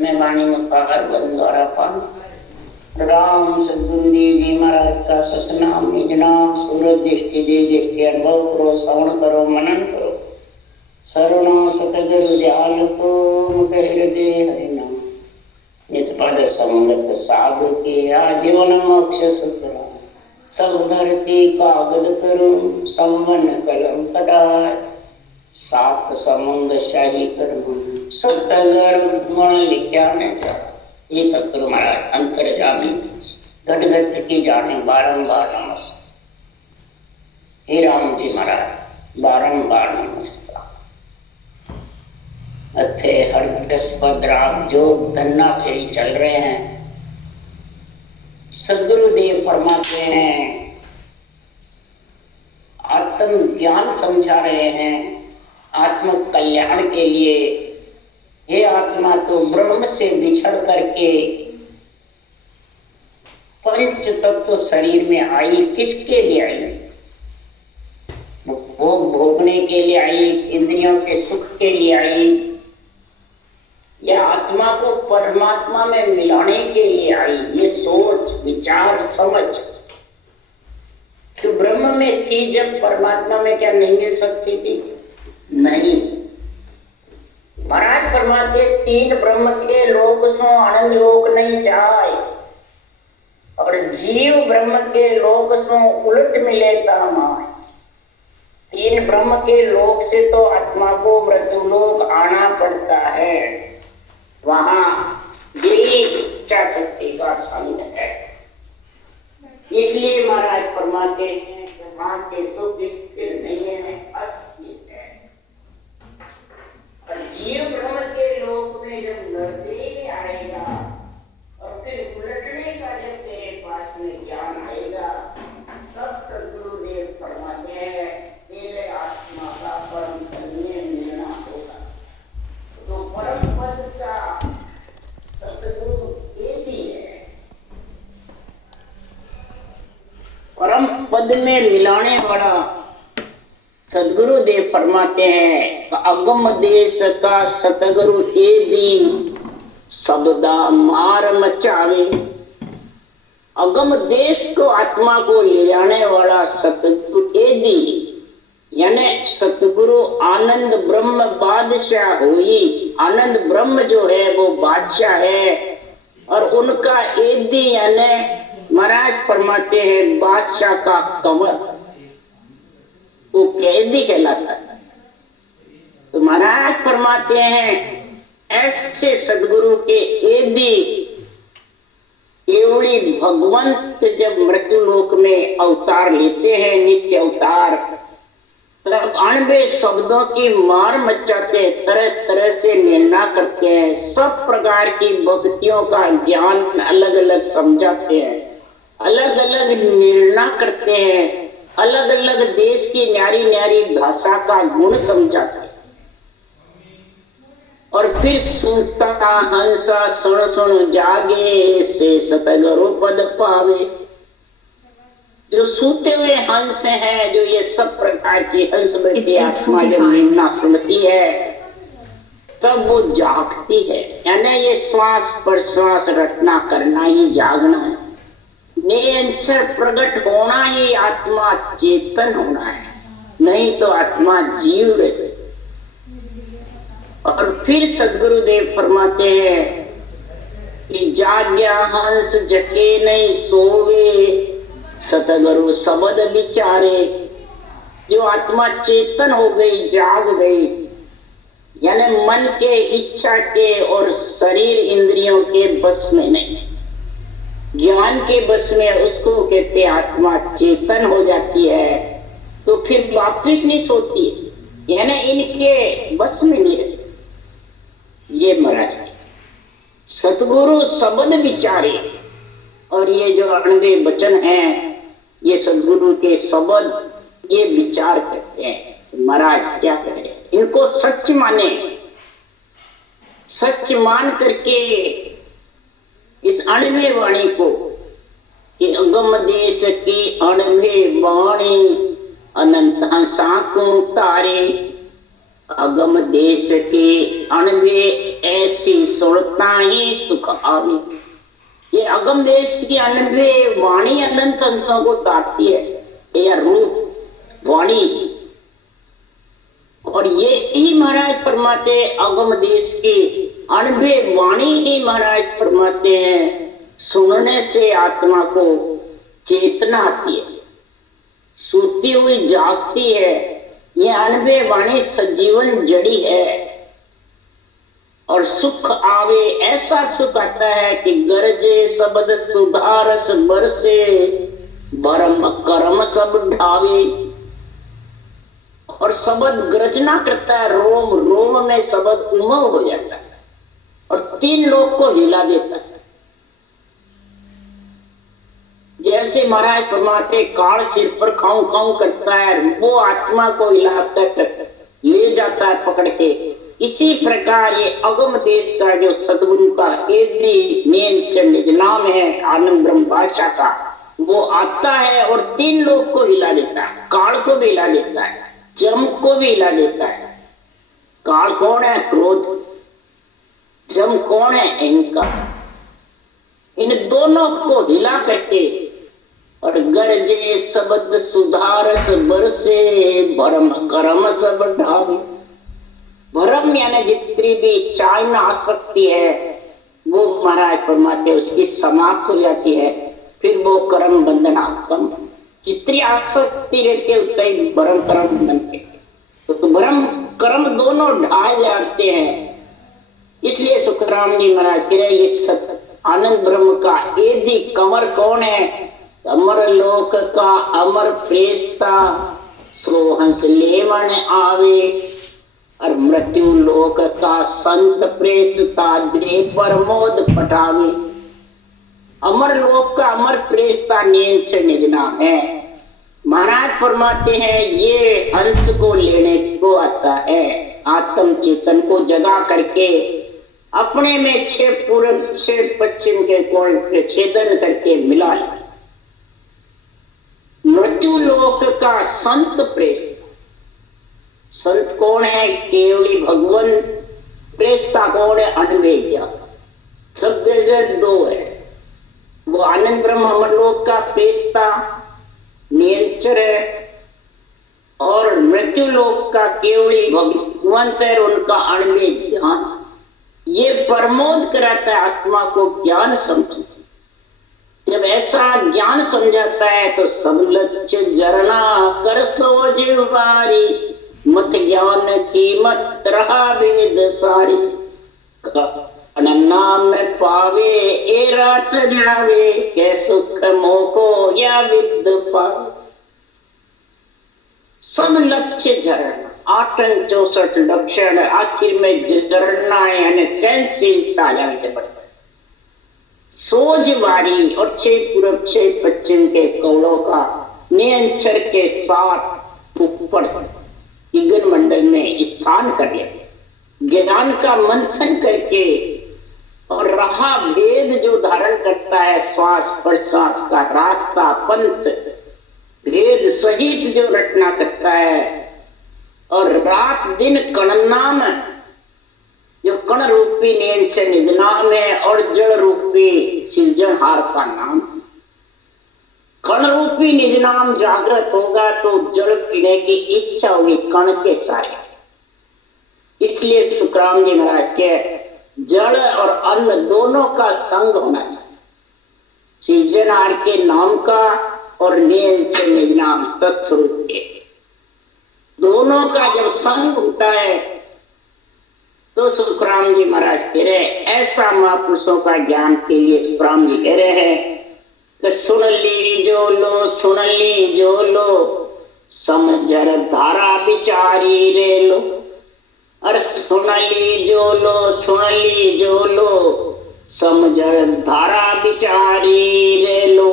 मैं वाणी मुखार वन द्वारा पान राम सदगुरुदेव जी महाराज का सतनाम निज नाम सूरज दृष्टि दे दृष्टि अनुभव करो श्रवण करो मनन करो सर्वनाम सतगुरु दयाल को मुख हृदय हरिनाम नित पद संगत साधु के आजीवन मोक्ष सूत्र सब धरती कागद करूं संवन कलम कटाय सात समुद्र शाही करूं सतगर गुण लिख्या न जा। ये सतगुरु महाराज अंतर्जामी घट घट की जाने बारंबार नमस्कार। हे राम जी महाराज बारंबार नमस्कार। अथे हर दशपद राम जोग धन्ना से ही चल रहे हैं। सदगुरुदेव फरमाते हैं आत्म ज्ञान समझा रहे हैं आत्म कल्याण के लिए। हे आत्मा तो ब्रह्म से बिछड़ करके पंच तत्व शरीर में आई, किसके लिए आई? भोग भोगने के लिए आई, इंद्रियों के सुख के लिए आई, या आत्मा को परमात्मा में मिलाने के लिए आई? ये सोच विचार समझ तो ब्रह्म में थी जब परमात्मा में क्या नहीं मिल सकती थी? नहीं। महाराज फरमाते तीन ब्रह्म के लोक सो आनंद लोक नहीं जाए और जीव ब्रह्म के लोक सो उलट मिले तामाय। तीन ब्रह्म के लोक से तो आत्मा को मृत्यु लोक आना पड़ता है। वहां यही इच्छा शक्ति का संग है। इसलिए महाराज फरमाते हैं कि वहां के सुख स्थिर नहीं है, अस्थिर है। और जीव ब्रह्म के लोक में जब निर्देह आएगा और फिर उलटने का जब तेरे पास में ज्ञान आएगा तब सदगुरुदेव फरमाते हैं तेरे आत्मा का परम पद में मिलना होगा। तो परम पद का सतगुरु एक ही है। परम पद में मिलाने वाला सदगुरुदेव फरमाते हैं अगम देश का सतगुरु ए दी सबदा मार मचावे। अगम देश को आत्मा को ले जाने वाला सतगुरु ए दी यानी सतगुरु आनंद ब्रह्म बादशाह हुई। आनंद ब्रह्म जो है वो बादशाह है और उनका एदी यानी महाराज फरमाते हैं बादशाह का कंवर, वो कैदी कहलाता है। तो महाराज फरमाते हैं ऐसे सदगुरु के एदी केवली भगवंत जब मृत्यु लोक में अवतार लेते हैं नित्य अवतार तब 98 शब्दों की मार मचाते तरह तरह से निर्णय करते हैं। सब प्रकार की भक्तियों का ज्ञान अलग अलग समझाते हैं, अलग अलग निर्णय करते हैं, अलग अलग देश की न्यारी न्यारी भाषा का गुण समझाते हैं। और फिर सुनता हंसा सुन सुन जागे से सतगुरु पद पावे। जो सूते हुए हंस हैं, जो ये सब प्रकार की हंस बड़ी आत्मा जब निर्णय सुनती है तब वो जागती है। यानी ये श्वास प्रश्वास रटना करना ही जागना है। निरंतर प्रकट होना ही आत्मा चेतन होना है, नहीं तो आत्मा जीव रहे। और फिर सदगुरुदेव फरमाते हैं कि जाग्या हंस जके नहीं सोवे सतगुरु शब्द विचारे। जो आत्मा चेतन हो गई जाग गई यानी मन के इच्छा के और शरीर इंद्रियों के बस में नहीं, ज्ञान के बस में, उसको कहते आत्मा चेतन हो जाती है। तो फिर वापिस नहीं सोती यानी इनके बस में नहीं रहती। ये महाराज सतगुरु शब्द विचारे। और ये जो अंधे वचन हैं ये सदगुरु के शब्द ये विचार करते हैं। महाराज क्या करें, इनको सच माने, सच मान करके इस अणवे वाणी को कि अगम देश की अणवे वाणी अनंत साकों तारे। अगम देश के अणवे ऐसी सुनता ही सुख आवे। ये अगम देश की अणवे वाणी अनंत अंशों को ताकती है, या रूप वाणी। और ये ही महाराज फरमाते अगम देश की अणवे वाणी ही महाराज फरमाते हैं, सुनने से आत्मा को चेतना आती है, सोती हुई जागती है। यह अनवे वाणी सजीवन जड़ी है। और सुख आवे, ऐसा सुख आता है कि गरजे शब्द सुधारस बरसे, भरम करम सब ढावे। और शब्द गर्जना करता है, रोम रोम में शब्द उमंग हो जाता है और 3 लोग को हिला देता है। जैसे महाराज फरमाते काल सिर पर खाऊं खाऊं करता है, वो आत्मा को हिलाता ले जाता है पकड़ के। इसी प्रकार ये अगम देश का जो सदगुरु का एदी नेम नाम है आनंद ब्रह्म भाषा का, वो आता है और 3 लोग को हिला देता है। काल को भी हिला देता है, जम को भी हिला देता है। काल कौन है? क्रोध। जम कौन है? अहंकार। इन दोनों को हिला करके और गरजे शब्द सुधारस बरसे, भरम कर्म सब ढावे। भरम यानी जितनी भी इच्छाएं में आसक्ति है वो महाराज फरमाते उसकी समाप्त हो जाती है। फिर वो कर्म बंधना कम, जितनी आसक्ति रहती है उतना ही भरम कर्म बनते, तो भरम कर्म दोनों ढाए जाते हैं। इसलिए सुखराम जी महाराज कह रहे ये आनंद ब्रह्म का एदी कमर कौन है? अमर लोक का अमर प्रेस्ता, सो हंस लेवन आवे। और मृत्यु लोक का संत प्रेस्ता, दे प्रमोद पटावे। अमर लोक का अमर प्रेस्ता नीच निज नाम है। महाराज फरमाते हैं ये हंस को लेने को आता है, आत्म चेतन को जगा करके अपने में 6 पूर्व 6 पश्चिम के कोण के छेदन करके मिला ले। मृत्यु लोक का संत प्रेस्ता, संत कौन है? केवली भगवान। प्रेस्ता कौन है? अनवेद्या। सब जगह 2 है, वो आनंद ब्रह्म अमरलोक का प्रेस्ता नियंचर है और मृत्यु लोक का केवली भगवंत है, उनका अणवेद ज्ञान। ये प्रमोद कराता है आत्मा को ज्ञान समझ। जब ऐसा ज्ञान समझाता है तो सब लक्ष्य जरना कर सो जीवारी, मत ज्ञान की मत रहा वेद सारी। नाम पावे ए रात जावे, के सुख मोको या विद पावे। सब लक्ष्य झरना, 864 लक्षण, आखिर में झरना यानी सहनशीलता जानते पड़ते। सोजवारी और 6 पूर्व 6 पश्चिम के कौड़ों का नियंत्रण के साथ ऊपर गगन मंडल में स्थान कर ले, ज्ञान का मंथन करके और रहा भेद जो धारण करता है, श्वास प्रश्वास का रास्ता पंथ भेद सहित जो रचना करता है, और रात दिन कणना में जो कण रूपी नियंत्रण निज नाम है और जड़ रूपी सृजनहार का नाम। कण रूपी निज नाम जागृत होगा तो जल पीने की इच्छा होगी कण के सारे। इसलिए सुखराम जी महाराज के जड़ और अन्न दोनों का संग होना चाहिए, सृजनहार के नाम का और नियंत्रण निज नाम तत्स्वरूप के दोनों का जब संग होता है तो सुखराम जी महाराज कह रहे ऐसा महापुरुषों का ज्ञान के लिए सुखराम जी कह रहे हैं कि सुन ली जो लो, सुन ली जो लो, समझर धारा विचारी रे लो। अरे सुन ली जो लो, सुन ली जो लो, समझर धारा विचारी रे लो।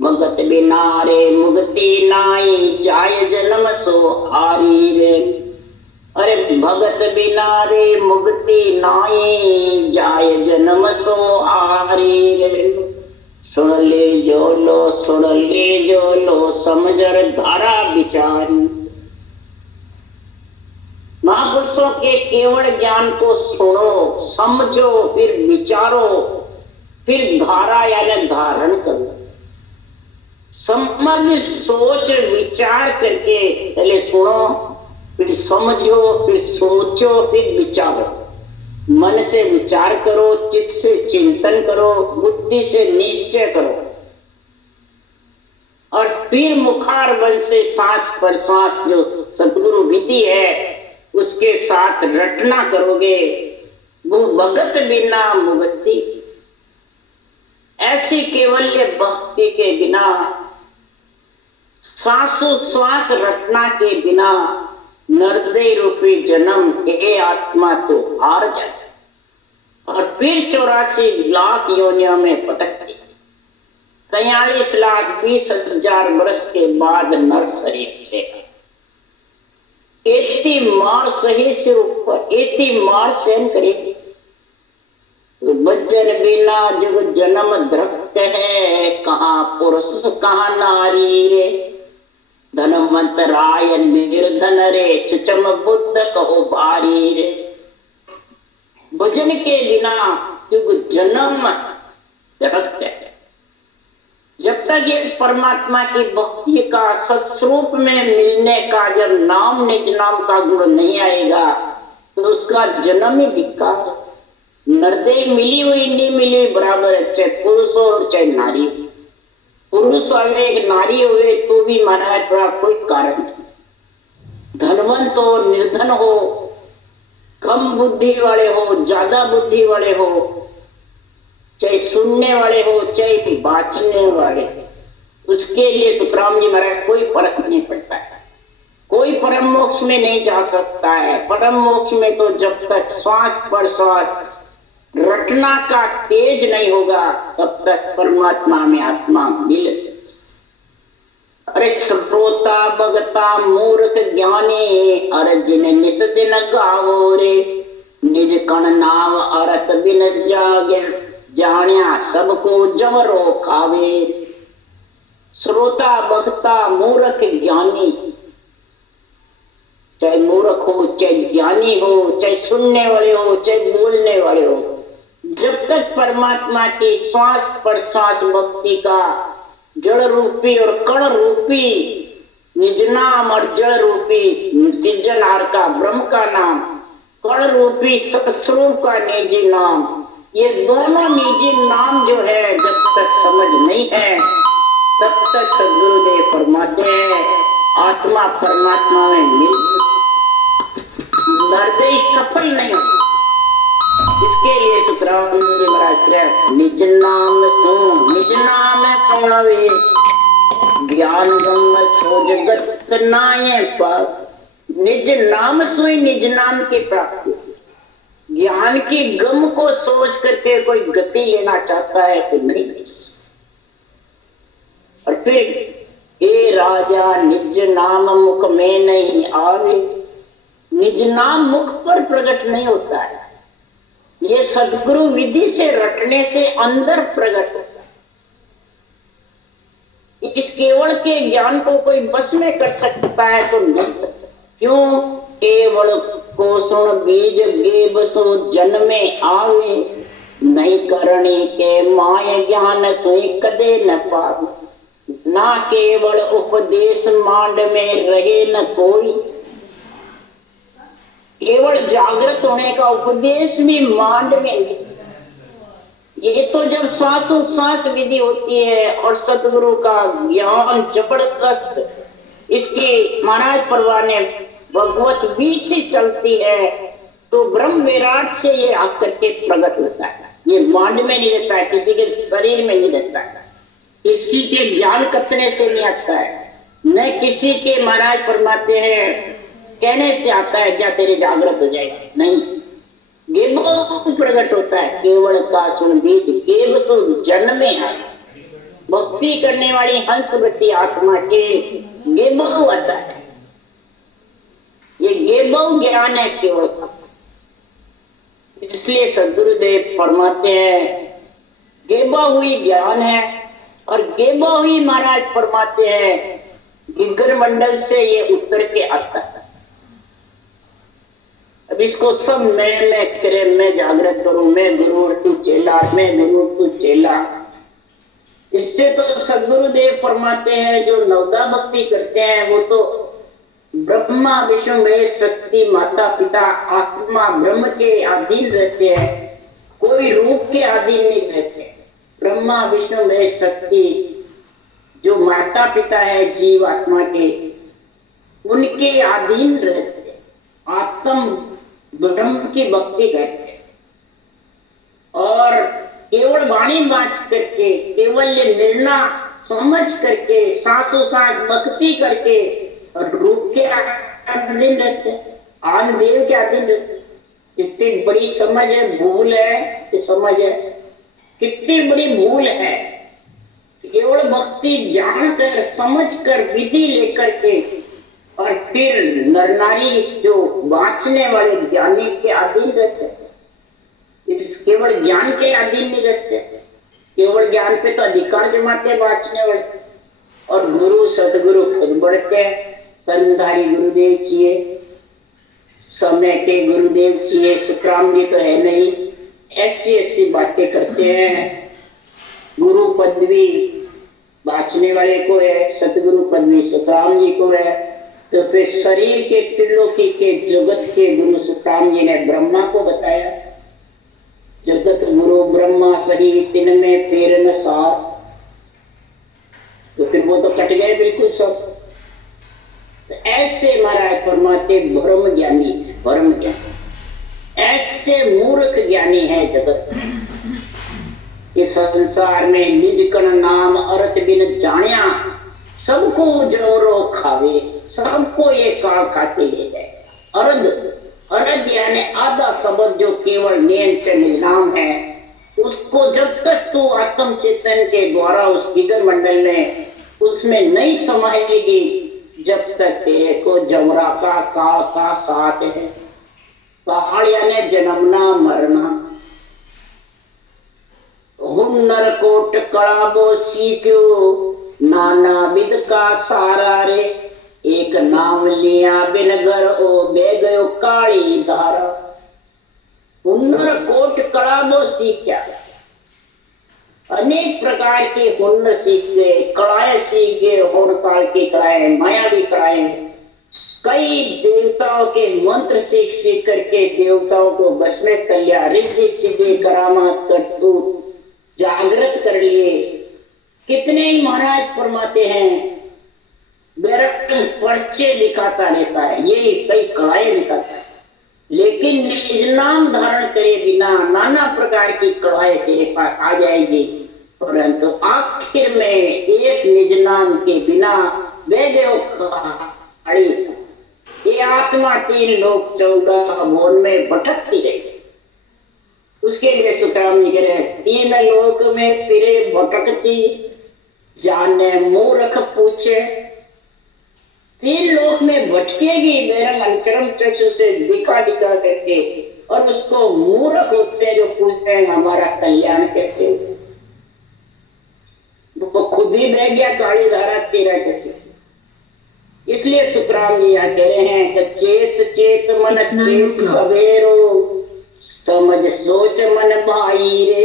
भगत बिना रे मुक्ति नाई, जाय जन्म सो हारी रे। अरे भगत बिना रे मुक्ति नाई, जाय जन्म सो हारी रे। सुन ले जो लो, सुन ले जो लो, समझर धारा विचारी। महापुरुषों के केवल ज्ञान को सुनो, समझो, फिर विचारो, फिर धारा यानी धारण करो। समझ सोच विचार करके पहले सुनो, फिर समझो, फिर सोचो, फिर विचारो। मन से विचार करो, चित्त से चिंतन करो, बुद्धि से निश्चय करो, और फिर मुखार बल से सांस पर सांस जो सदगुरु विधि है उसके साथ रटना करोगे। वो भगत बिना मुगति, ऐसी केवल्य भक्ति के बिना, सांसों श्वास रटना के बिना नरदेह रूपी जन्म हे आत्मा तो हार जाए और फिर 84 लाख योनियों में भटकती। 43,20,000 वर्ष के बाद नर शरीर मिलेगा। 80 मार सही से ऊपर 80 मार सहन करेगी। बजर बिना जग जन्म द्रक्त है, कहाँ पुरुष कहाँ नारी रे। धनवंत राय निर्धन रे, चचम बुद्ध कहो भारी रे। भजन के बिना जुग जन्म द्रक्त है। जब तक ये परमात्मा की भक्ति का सत्स्वरूप में मिलने का जब नाम निज नाम का गुण नहीं आएगा तो उसका जन्म ही धिक्कार। नरदेह मिली हुई नहीं मिली हुई बराबर है, चाहे पुरुष हो और चाहे नारी। पुरुष हुए नारी हुए तो भी महाराज बड़ा कोई कारण नहीं। धनवंत हो निर्धन हो, कम बुद्धि वाले हो ज्यादा बुद्धि वाले हो, चाहे सुनने वाले हो चाहे बाँचने वाले, उसके लिए सुखराम जी महाराज कोई फर्क नहीं पड़ता है। कोई परम मोक्ष में नहीं जा सकता है। परम मोक्ष में तो जब तक श्वास पर श्वास रटना का तेज नहीं होगा तब तक परमात्मा में आत्मा मिल। अरे श्रोता भगता मूर्ख ज्ञानी, अरे जिन निज दिन गावो रे। निज कण नाव अरत बिन जागे, जानिया सबको जमरो खावे। श्रोता भक्ता मूर्ख ज्ञानी, चाहे मूर्ख हो चाहे ज्ञानी हो, चाहे सुनने वाले हो चाहे बोलने वाले हो, जब तक परमात्मा की श्वास पर श्वास भक्ति का जड़ रूपी और कण रूपी निज नाम और जड़ रूपी निजनार का ब्रह्म का नाम, कण रूपी सतस्वरूप का निजी नाम, ये दोनों निजी नाम जो है जब तक समझ नहीं है तब तक सदगुरुदेव फरमाते हैं आत्मा परमात्मा में मिल नरदेह सफल नहीं हो। इसके लिए सुखराम जी महाराज कह निज नाम सो निज नाम प्रणवे, ज्ञान गम सो जगत नाये पाप। निज नाम सोई निज नाम की प्राप्ति। ज्ञान की गम को सोच करके कोई गति लेना चाहता है तो नहीं। और फिर हे राजा निज नाम मुख में नहीं आवे। निज नाम मुख पर प्रकट नहीं होता है, ये सदगुरु विधि से रटने से अंदर प्रकट होता है। इस केवल के ज्ञान को कोई बस में कर सकता है तो नहीं कर सकता। क्यों? केवल को सुन बीज गेब सो जन्मे आवे, नहीं करने के माय ज्ञान सोई कदे न पावे। ना केवल उपदेश मांड में रहे न कोई, केवल जागृत होने का उपदेश भी मांड में नहीं। ये तो जब श्वासोश्वास विधि होती है और सतगुरु का ज्ञान जबरदस्त इसकी महाराज परवाने भगवत बीज से चलती है तो ब्रह्म विराट से ये आकर के प्रकट होता है। ये मांड में नहीं रहता है, किसी के शरीर में नहीं रहता है, किसी के ज्ञान कतने से नहीं आता है, न किसी के महाराज फरमाते हैं कहने से आता है क्या तेरे जागृत हो जाएगा। नहीं, गेबो प्रकट होता है। केवल का सुन बीज गेब सो जन्मे आए। भक्ति करने वाली हंसवती आत्मा के गेबो आता है। ये गेबो ज्ञान है केवल का। इसलिए सदगुरुदेव फरमाते हैं गेबा हुई ज्ञान है और गेबा हुई महाराज फरमाते हैं गिगर मंडल से ये उतर के आता है। अब इसको सब मैं करे, मैं जागृत करूं, मैं गुरु तू चेला, मैं गुरु तू चेला। इससे तो सदगुरुदेव फरमाते हैं जो नवदा भक्ति करते हैं वो तो ब्रह्मा विष्णु महेश शक्ति माता पिता आत्मा ब्रह्म के अधीन रहते हैं, कोई रूप के अधीन नहीं रहते। ब्रह्मा विष्णु महेश शक्ति जो माता पिता है जीव आत्मा के, उनके अधीन रहते, आत्म ब्रह्म की भक्ति करते और केवल वाणी बाँच करके, केवल ये निर्णय समझ करके, सांसों सांस भक्ति करके रूप के अधीन रहते, आन देव के अधीन रहते। कितनी बड़ी समझ है, भूल है कि समझ है, कितनी बड़ी भूल है। केवल भक्ति जानकर समझकर विधि लेकर के और फिर नर नारी जो बाँचने वाले ज्ञानी के अधीन रहते, केवल ज्ञान के अधीन नहीं रहते, केवल ज्ञान पे तो अधिकार जमाते बाँचने वाले। और गुरु सतगुरु खुद बढ़ते हैं, तनधारी गुरुदेव चाहिए, समय के गुरुदेव चाहिए, सुखराम जी तो है नहीं, ऐसी ऐसी बातें करते हैं। गुरु पदवी बाँचने वाले को है, सतगुरु पदवी सुखराम जी को है, तो फिर शरीर के त्रिलोकी के जगत के गुरु सुखराम जी ने ब्रह्मा को बताया, जगत गुरु ब्रह्मा सही तिन में फेर न सार। तो फिर वो तो कट गए बिल्कुल सब। तो ऐसे महाराज परमात्मा भ्रम ज्ञानी, भ्रम ज्ञानी, ऐसे मूर्ख ज्ञानी है जगत इस संसार में। निज कण नाम अर्थ बिन जानिया, सबको जवरो खावे, सबको ये काल खाते ले जाए। अर्ध, अर्ध यानी आधा शब्द जो केवल नियंत्रण नाम है, उसको जब तक तू आत्म चेतन के द्वारा उस गगन मंडल में उसमें नहीं समाएगी, जब तक तेरे को जमरा का काल का साथ है। काल यानी जन्मना मरना। हुन्नर कोट कड़ाबो सीख्यो, नाना विद का सारा रे, एक नाम लिया बिन घर ओ बह गयो काली धारा। हुन्नर कोट कड़ाबो सीख्या, अनेक प्रकार के हुनर सीख गए, कलाएं सीख गए, होड़ काल की कलाएं, मायावी कलाएं, कई देवताओं के मंत्र सीख सीख करके देवताओं को बस में कर लिया, रिद्धि सिद्धि करामात करतूत जागृत कर लिए। कितने ही महाराज फरमाते हैं, बेरंग पर्चे लिखाता रहता है, ये कई कलाएं लिखाता है, लेकिन निज नाम धारण करे बिना नाना प्रकार की कलाएं तेरे पास आ जाएगी, परंतु आखिर में एक निज नाम के बिना वे गयो काली। ये आत्मा 3 लोक 14 भुवन में भटकती रही। उसके लिए सुखराम जी कह रहे हैं, 3 लोक में फिरे भटकती, जाने मूर्ख पूछे। 3 लोक में भटकेगी बेरंग अंतरम चक्षु से दिखा दिखा करके, और उसको मूर्ख होते हैं जो पूछते हैं हमारा कल्याण कैसे हो। वो खुद ही बह गया काली धारा, तेरा कैसे। इसलिए सुखराम जी यहाँ कह रहे हैं कि चेत चेत मन चेत सवेरो, समझ सोच मन भाई रे,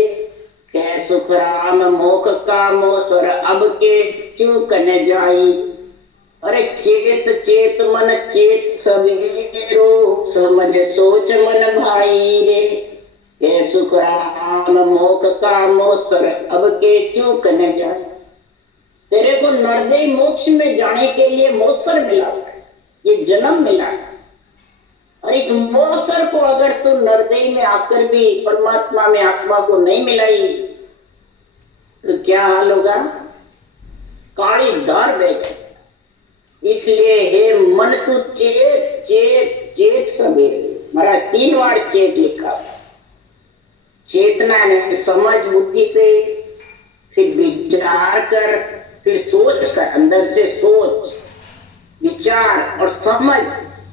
कह सुखराम मोख का मोसर अब के चूक न जाई। अरे चेत चेत मन चेत सवेरो, समझ सोच मन भाई रे, कह सुखराम मोख का मोसर अब के चूक न जाई। तेरे को नरदेय मोक्ष में जाने के लिए मोसर मिला है, ये जन्म मिला है, और इस मोसर को अगर तू नरदेय में आकर भी परमात्मा में आत्मा को नहीं मिलाई तो क्या हाल होगा? काली धार बह गई। इसलिए हे मन तू चेत चेत चेत सवेरे। महाराज 3 बार चेत लिखा। चेतना ने समझ बुद्धि पे, फिर विचार कर, फिर सोच कर, अंदर से सोच विचार और समझ।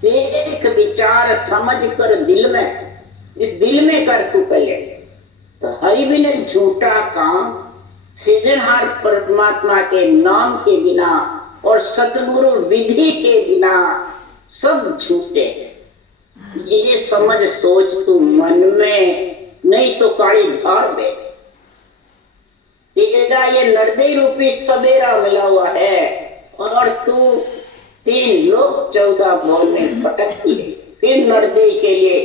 एक विचार समझ कर दिल में, इस दिल में कर तू पहले। तो हरि बिन झूठा काम, सृजनहार परमात्मा के नाम के बिना और सतगुरु विधि के बिना सब झूठे हैं। ये समझ सोच तू मन में, नहीं तो काली धार में तेरा ये नरदे रूपी सबेरा मिला हुआ है और तू 3 लोक 14 भवन में भटकती रही, फिर नरदे के लिए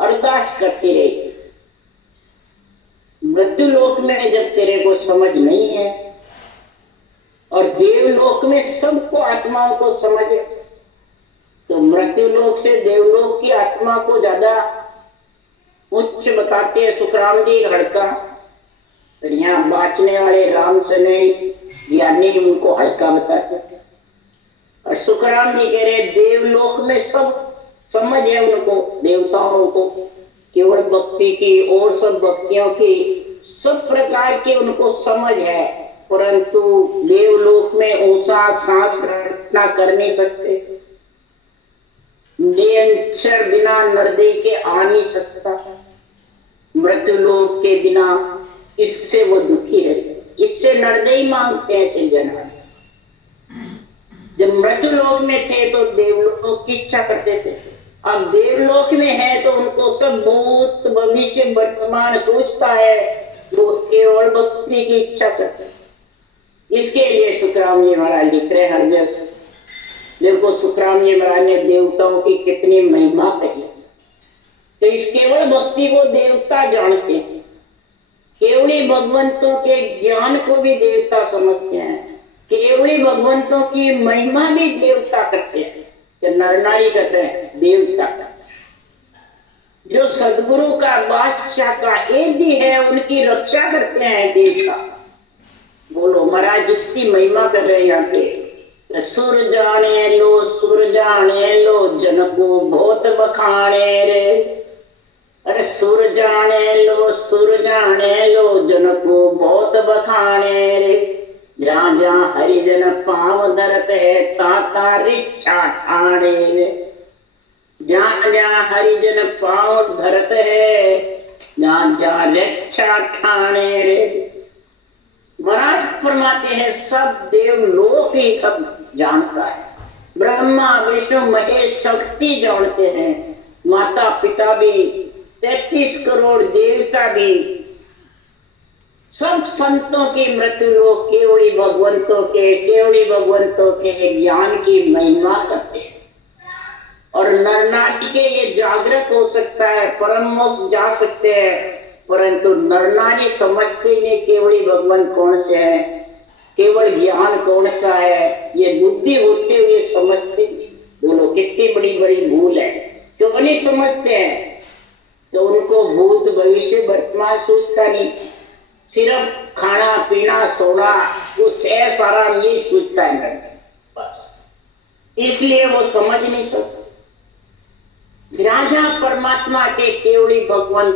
अरदास करती रही। मृत्यु लोक में जब तेरे को समझ नहीं है और देवलोक में सबको आत्माओं को समझ है, तो मृत्यु लोक से देवलोक की आत्मा को ज्यादा उच्च बताते हैं सुखराम जी हड़का। तो यहाँ बाँचने वाले राम से नहीं, ज्ञानी उनको हल्का बताते हैं। और सुखराम जी कह रहे देवलोक में सब समझ है उनको, देवताओं को केवल भक्ति की और सब भक्तियों की सब प्रकार की उनको समझ है, परंतु देवलोक में ऊंचा सांस घटना कर नहीं सकते। निरंतर बिना नरदे के आ नहीं सकता, मृत्यु लोक के बिना इससे वो दुखी रहते, इससे नरदे ही मांगते हैं ऐसे जन। जब मृत्यु लोक में थे तो देवलोक की इच्छा करते थे, अब देवलोक में है तो उनको सब भूत भविष्य वर्तमान सोचता है, वो केवल भक्ति की इच्छा करते हैं। इसके लिए सुखराम जी महाराज लिख रहे हर जगह। देखो सुखराम जी महाराज ने देवताओं की कितनी महिमा कही, तो इस केवल भक्ति को देवता जानते हैं, केवली भगवंतों के ज्ञान को भी देवता समझते हैं, केवली भगवंतों की महिमा भी देवता करते हैं। नर नारी करते हैं, देवता करते हैं। जो सदगुरु का बादशाह का एदी है उनकी रक्षा करते हैं देवता। बोलो महाराज जितनी महिमा कर रहे हैं यहाँ पे, सुर जाने लो जन को बहुत बखाने रे। अरे सुर जाने लो जन को बहुत बखाने रे। जहाँ जहाँ हरिजन पाँव धरत है ताता रिच्छा ठाणे रे। जहाँ जहाँ हरिजन पाँव धरत है जहाँ जहाँ रिच्छा ठाणे रे। महाराज फरमाते हैं सब देवलोक ही सब जानता है, ब्रह्मा विष्णु महेश शक्ति जानते हैं, माता पिता भी, 33 करोड़ देवता भी, सब संतों की मृत्यु लोक केवली भगवंतों के ज्ञान की महिमा करते हैं। और नर नारी के ये जागृत हो सकता है, परम मोक्ष जा सकते हैं, परंतु नर नारी समझते नहीं केवली भगवान कौन से है, केवल ज्ञान कौन सा है, ये बुद्धि होते हुए समझते नहीं। बोलो कितनी बड़ी बड़ी भूल है, क्यों नहीं समझते हैं? तो उनको भूत भविष्य वर्तमान सोचता नहीं, सिर्फ खाना पीना सोना उस ऐसा आराम यही सोचता है बस, इसलिए वो समझ नहीं सकते। जहाँ जहाँ परमात्मा के केवली भगवान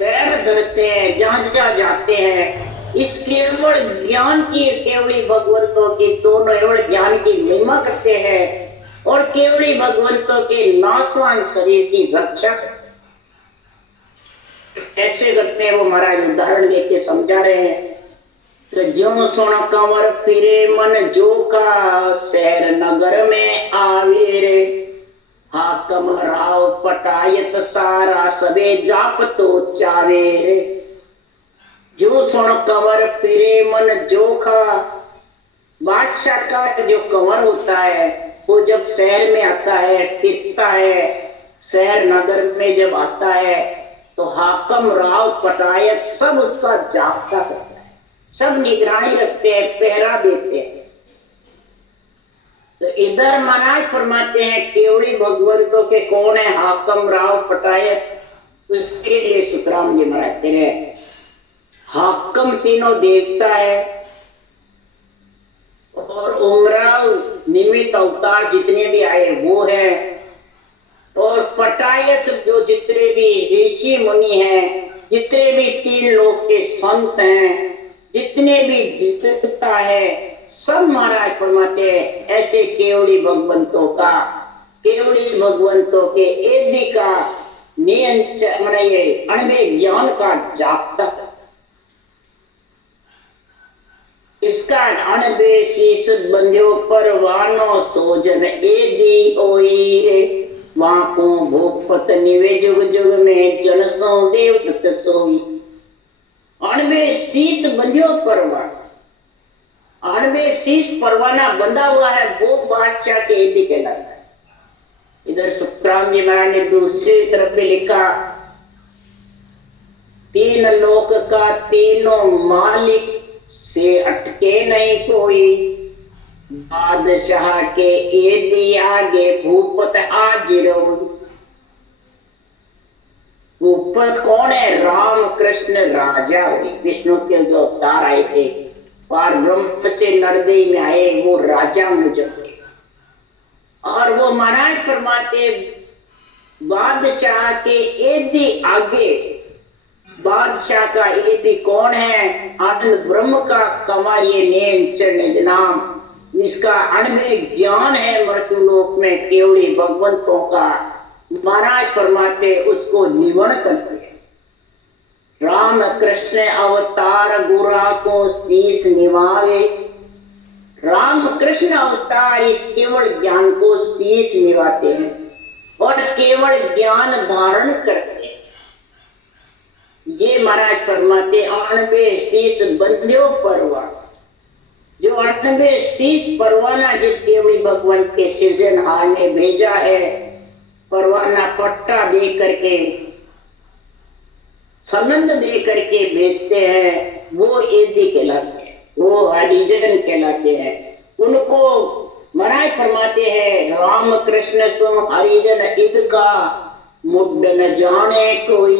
पैर धरते हैं, जहाँ जहाँ जाते हैं, इस केवल ज्ञान की केवली भगवंतों की दोनों एवं ज्ञान की महिमा करते हैं और केवली भगवंतों के नाशवान शरीर की रक्षा करते हैं। कैसे करते हैं वो महाराज उदाहरण देके समझा रहे हैं। तो ज्यों सुन कंवर फिरे मन जो का शहर नगर में आवे रे। हाकम राव पटायत सारा सबे जाप तो चावे रे। जो सुन कंवर फिरे मन जोखा, बादशाह का जो कंवर होता है वो जब शहर में आता है, फिरता है, शहर नगर में जब आता है तो हाकम राव पटायत सब उसका जाप्ता करता है, सब निगरानी रखते हैं, पहरा देते हैं। तो इधर महाराज फरमाते हैं केवली भगवंतों के कौन है? हाकम राव पटायत। तो इसके लिए सुखराम जी महाराज कह रहे हैं हाकम तीनों देवता है और उमराव निमित्त अवतार जितने भी आए वो है, और पटायत जो जितने भी ऋषि मुनि हैं, जितने भी 3 लोक के संत हैं, जितने भी देवता है, सब महाराज फरमाते हैं ऐसे केवली भगवंतों के एदि का अणवे ज्ञान का जापता। इसका अणबे शीस बंध्यो परवानो सोजन एदी ओई रे। वाको भोगपत निवे जुग जुग में जन सो देव दत्त सोई। अणबे शीश बंधियो परवा, अणबे शीश परवाना बंधा हुआ है वो बादशाह के एदी कहलाता है। इधर सुखराम जी महाराज ने दूसरी तरफ भी लिखा, तीन लोक का तीनों मालिक से अटके नहीं कोई, बादशाह के एदी आगे भूपत हाजिर हो। भूपत कौन है? राम कृष्ण राजा हुए, विष्णु के जो अवतार आए थे, पार ब्रह्म से नरदेह में आए, वो राजा मुझे थे। और वो महाराज फरमाते बादशाह के एदी आगे, बादशाह का एदी कौन है? आनंद ब्रह्म का कमर ये नेम चरण नाम, इसका अणवे ज्ञान है मृत्युलोक में केवली भगवंतों का। महाराज फरमाते उसको निवण करते हैं। राम कृष्ण अवतार गुरा को शीश निवारे, राम कृष्ण अवतार इस केवल ज्ञान को शीश निवाते हैं और केवल ज्ञान धारण करते हैं। ये महाराज फरमाते अणबे शीश बंध्यो परवा, जो अणबे शीश परवाना जिस केवली भगवान के सृजनहार ने भेजा है, परवाना पट्टा दे करके सनंद दे करके भेजते हैं, वो एदी कहलाते हैं, वो हरिजन कहलाते हैं। उनको महाराज फरमाते हैं राम कृष्ण सो हरिजन ईद का मुड्ड न जाने कोई।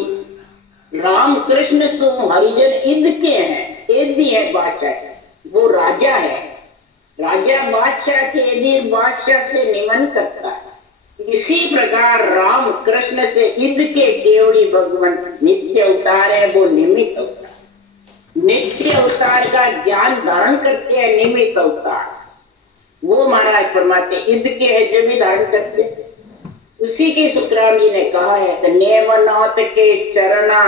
राम कृष्ण सो हरिजन ईद के हैं, एदी है बादशाह, वो राजा है। राजा बादशाह के एदी बादशाह से निमन करता है। इसी प्रकार राम कृष्ण से ईद के केवली भगवान नित्य अवतार है, वो निमित्त अवतार, नित्य अवतार का ज्ञान धारण करते हैं निमित्त अवतार। वो महाराज फरमाते ईद के है जब भी धारण करते हैं। उसी के सुखराम जी ने कहा है कि नेमनाथ के चरना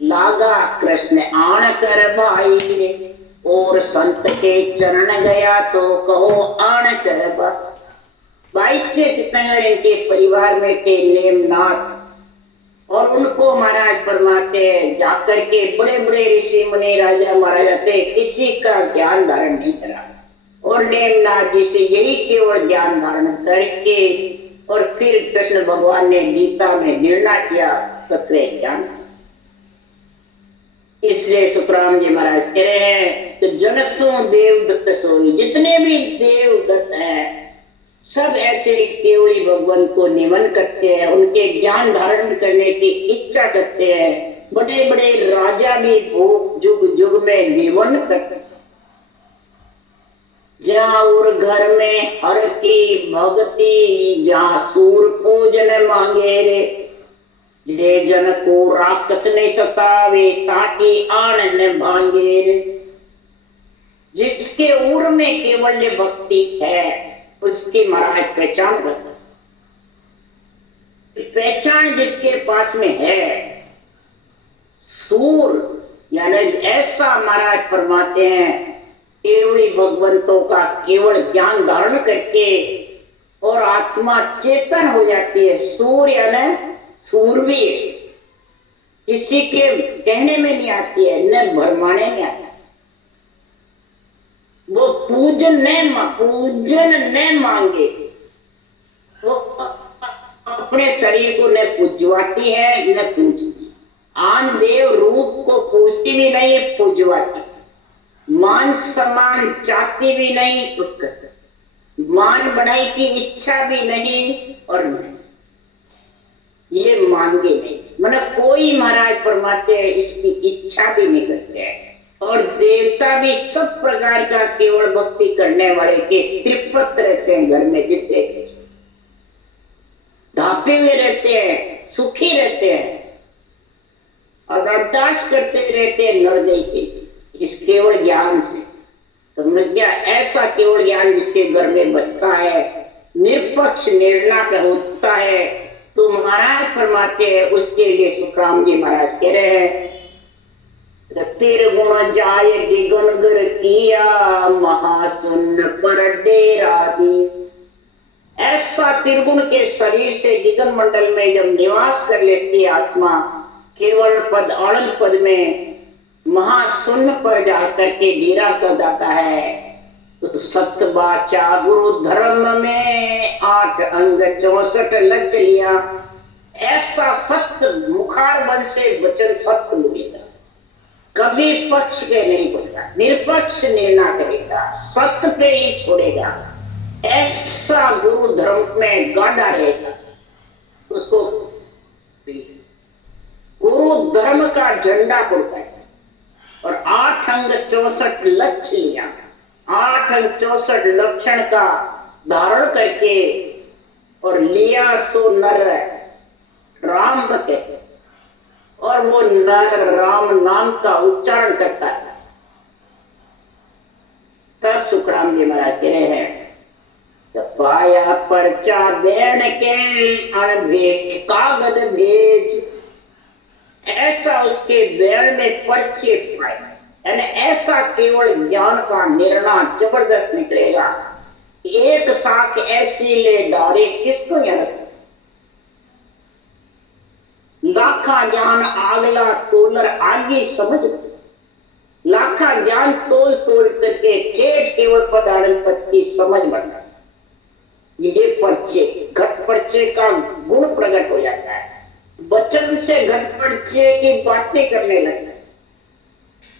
लागा कृष्ण आण कर भाई ने, और संत के चरण गया तो कहो आण कर भाई। 22 से तीर्थंकर इनके परिवार में थे नेमनाथ, और उनको महाराज फरमाते हैं जाकर के बड़े बड़े ऋषि मुनि राजा महाराजा थे, किसी का ज्ञान धारण नहीं करा, और नेमनाथ जी से यही केवल ज्ञान धारण करके, और फिर कृष्ण भगवान ने गीता में निर्णय किया तत्व ज्ञान। इसलिए सुखराम जी महाराज कह रहे हैं तो जनसो देव दत्त सोई, जितने भी देव दत्त हैं सब ऐसे केवली भगवान को निमन करते हैं, उनके ज्ञान धारण करने की इच्छा करते हैं। बड़े बड़े राजा भी भोग जुग जुग में निमन करते हैं। जहाँ और घर में हर की भक्ति, जहाँ सूर पूजन मांगे रे, जे जन को राक्षस ने सतावे ताकि आनंद भांगे रे। जिसके उर में केवल भक्ति है उसकी महाराज पहचान करता, पहचान जिसके पास में है। सूर यानी ऐसा महाराज फरमाते हैं केवली भगवंतों का केवल ज्ञान धारण करके और आत्मा चेतन हो जाती है। सूर यानी सूरवीर, किसी के कहने में नहीं आती है, न भरमाने में आती है। वो पूजन न मांगे, वो अपने शरीर को न पूजवाती है न पूजती, आन देव रूप को पूजती भी नहीं, पूजवाती, मान सम्मान चाहती भी नहीं, मान बढ़ाई की इच्छा भी नहीं, और नहीं ये मांगे नहीं, मतलब कोई महाराज फरमाते हैं इसकी इच्छा भी नहीं करते हैं। और देवता भी सब प्रकार का केवल भक्ति करने वाले के तृप्त रहते हैं, घर में जितने धापे हुए रहते हैं, सुखी रहते हैं और अरदास करते रहते हैं नरदेव के इस केवल ज्ञान से। समझ गया? ऐसा केवल ज्ञान जिसके घर में बचता है, निरपक्ष निर्णय होता है, तो महाराज फरमाते हैं उसके लिए सुखराम जी महाराज कह रहे हैं तिरगुण जाय दिगुण गर किया महासुन पर डेरा दी। ऐसा त्रिगुण के शरीर से गगन मंडल में जब निवास कर लेती है आत्मा, केवल पद अनंत पद में महाशून्य पर जाकर के डेरा कर जाता है, तो सत्य वाचा गुरु धर्म में 8 अंग 64 लग लिया। ऐसा सत्य मुखार बन से वचन सत्य बोलेगा, कभी पक्ष के नहीं बोलेगा, निरपक्ष निर्णय करेगा, सत्य पे ही छोड़ेगा। ऐसा गुरु धर्म में गाढ़ा रहेगा, उसको गुरु धर्म का झंडा उड़ता है। और 8 अंग 64 लक्ष्य लिया, 8 अंग 64 लक्षण का धारण करके और लिया सो नर राम कहते, और वो नर राम नाम का उच्चारण करता है। तब सुखराम जी महाराज कह रहे हैं, पाया पर्चा देन के अणभे कागज भेज, ऐसा उसके देन में पर्चे पाए, यानी ऐसा केवल ज्ञान का निर्णय जबरदस्त निकलेगा। एक साख ऐसी ले डारे किसको याद, लाखा ज्ञान आगला तोलर आगे समझ, लाखा ज्ञान तोल तोल करके ठेठ केवल पदार्थ पद की समझ बनना। ये पर्चे घट पर्चे का गुण प्रकट हो जाता है, वचन से घट पर्चे की बातें करने लगता है।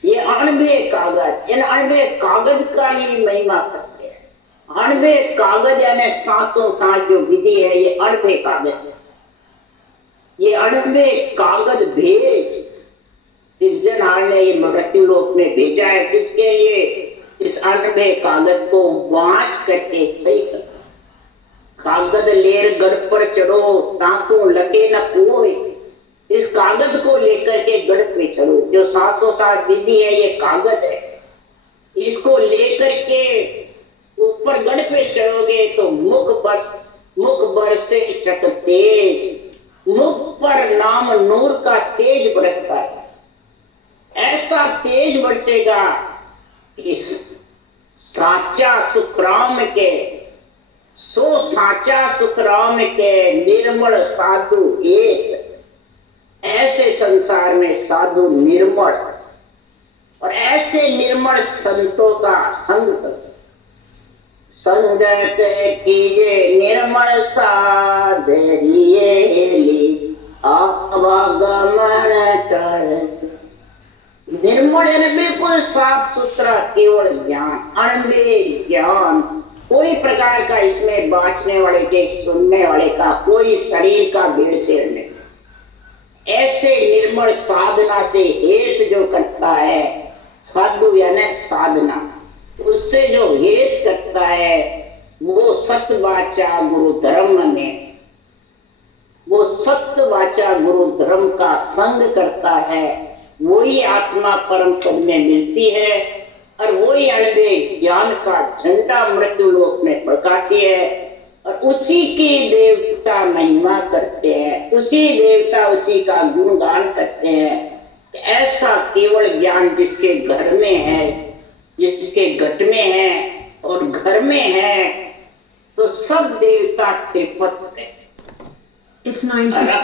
ये अणबे कागज, इन अणबे कागज का ही महिमा करते हैं। अणबे कागज यानी सांसों सांस जो विधि है, ये अणबे कागज है। ये अणबे कागज भेज सिर्जनहार ने ये मृत्यु लोक में भेजा है, किसके लिए, इस अणबे कागज को वाच करके सही कर। कागज लेर गढ़ पर चढ़ो ताकू लगे न कुओं, इस कागज को लेकर के गढ़ पे चढ़ो। जो 707 विधि है ये कागज है, इसको लेकर के ऊपर गढ़ पे चढ़ोगे तो मुख बरसे चक तेज, मुख पर नाम नूर का तेज बरसता है। ऐसा तेज बरसेगा इस साचा सुखराम के, सो साचा सुखराम के निर्मल साधु एक। ऐसे संसार में साधु निर्मल, और ऐसे निर्मल संतों का संग करो। संगत कीजे निर्मल साधरिये आवागमन कर। निर्मल यानी बिल्कुल साफ सुथरा केवल ज्ञान, अणबे ज्ञान, कोई प्रकार का इसमें बांचने वाले के सुनने वाले का कोई शरीर का भीड़ से नहीं। ऐसे निर्मल साधना से हेत जो करता है, साधु यानी साधना, उससे जो हेत करता है वो सत्य वाचा गुरु धर्म में, वो सत्य वाचा गुरु धर्म का संग करता है, वही आत्मा परम पद में मिलती है, और वही अणबे ज्ञान का झंडा मृत्यु लोक में फड़काती है, और उसी की देवता महिमा करते हैं, उसी देवता उसी का गुणगान करते हैं। ऐसा केवल ज्ञान जिसके घर में है, जिसके घट में है और घर में है, तो सब देवता कृपत है।